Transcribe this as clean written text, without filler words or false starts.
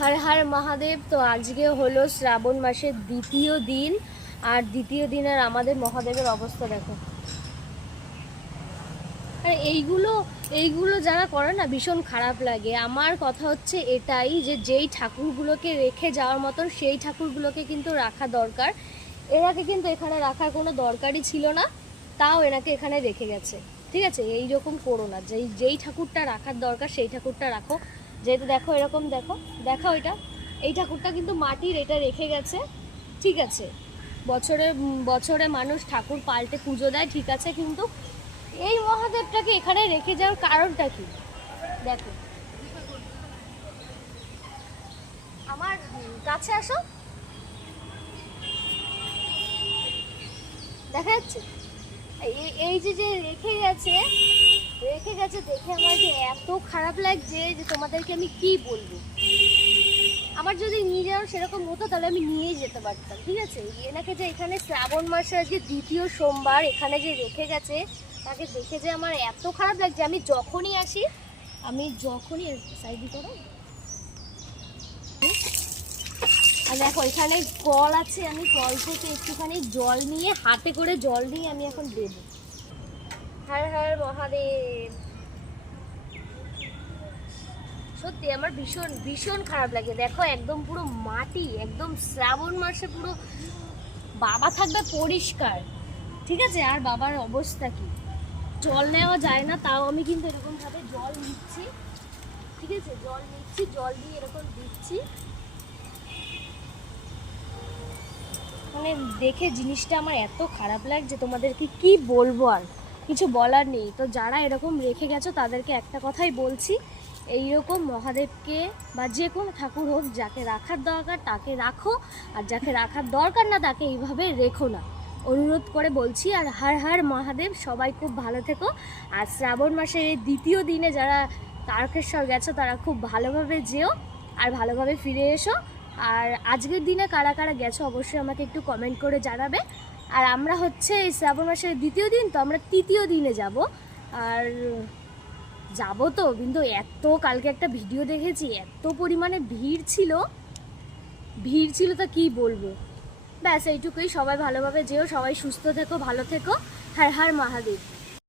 হর হর মহাদেব। তো আজকে হলো শ্রাবণ মাসের দ্বিতীয় দিন, আর দ্বিতীয় দিনের আমাদের মহাদেবের অবস্থা দেখো। আর এইগুলো যারা করে না ভীষণ খারাপ লাগে। আমার কথা হচ্ছে এটাই যে যেই ঠাকুরগুলোকে রেখে যাওয়ার মতন সেই ঠাকুরগুলোকে কিন্তু রাখা দরকার। এনাকে কিন্তু এখানে রাখার কোনো দরকারই ছিল না, তাও এনাকে এখানে রেখে গেছে। ঠিক আছে, এইরকম করো না। যেই ঠাকুরটা রাখার দরকার সেই ঠাকুরটা রাখো। যেহেতু দেখো এরকম দেখো, দেখো এটা, এই ঠাকুরটা কিন্তু মাটির, এটা রেখে গেছে। ঠিক আছে, বছরে বছরে মানুষ ঠাকুর পাল্টে পুজো দেয়, ঠিক আছে, কিন্তু এই মহাদেবটাকে এখানে রেখে যাওয়ার কারণটা কি দেখো। আমার কাছে আসো, দেখা যাচ্ছে এই যে যে রেখে গেছে দেখে আমার যে এত খারাপ লাগছে যে তোমাদেরকে আমি কি বলবো। আমার যদি নিয়ে যাওয়ার সেরকম হতো তাহলে আমি নিয়েই যেতে পারতাম। ঠিক আছে, এনাকে যে এখানে শ্রাবণ মাসে আজকে দ্বিতীয় সোমবার এখানে যে রেখে গেছে, তাকে দেখে যে আমার এত খারাপ লাগছে। আমি যখনই আসি, সাইড করো, আর দেখো এখানে কল আছে, আমি কল থেকে একটুখানি জল নিয়ে, হাতে করে জল নিয়ে আমি এখন দেবো। হর হর মহাদেব। সত্যি আমার ভীষণ ভীষণ খারাপ লাগে। দেখো একদম পুরো মাটি, একদম শ্রাবণ মাসে পুরো বাবা থাকবে পরিষ্কার। ঠিক আছে, আর বাবার অবস্থা কি, জল নেওয়া যায় না, তাও আমি কিন্তু এরকম ভাবে জল নিচ্ছি। ঠিক আছে, জল নিচ্ছি, জল দিয়ে এরকম দিচ্ছি। মানে দেখে জিনিসটা আমার এত খারাপ লাগছে, তোমাদেরকে কি বলবো, আর কিছু বলার নেই। তো যারা এরকম রেখে গেছো তাদেরকে একটা কথাই বলছি, এইরকম মহাদেবকে বা যে কোনো ঠাকুর হোক, যাকে রাখার দরকার তাকে রাখো, আর যাকে রাখার দরকার না তাকে এইভাবে রেখো না, অনুরোধ করে বলছি। আর হর হর মহাদেব। সবাই খুব ভালো থেকো। আর শ্রাবণ মাসের এই দ্বিতীয় দিনে যারা তারকেশ্বর গেছো তারা খুব ভালোভাবে যেও আর ভালোভাবে ফিরে এসো। আর আজকের দিনে কারা কারা গেছো অবশ্যই আমাকে একটু কমেন্ট করে জানাবে। আর আমরা হচ্ছে এই শ্রাবণ মাসের দ্বিতীয় দিন, তো আমরা তৃতীয় দিনে যাব। আর যাবো তো, কিন্তু কালকে একটা ভিডিও দেখেছি, এত পরিমাণে ভিড় ছিল তা কি বলবো। ব্যাস এইটুকুই। সবাই ভালোভাবে যেও, সবাই সুস্থ থেকো, ভালো থেকো। হর হর মহাদেব।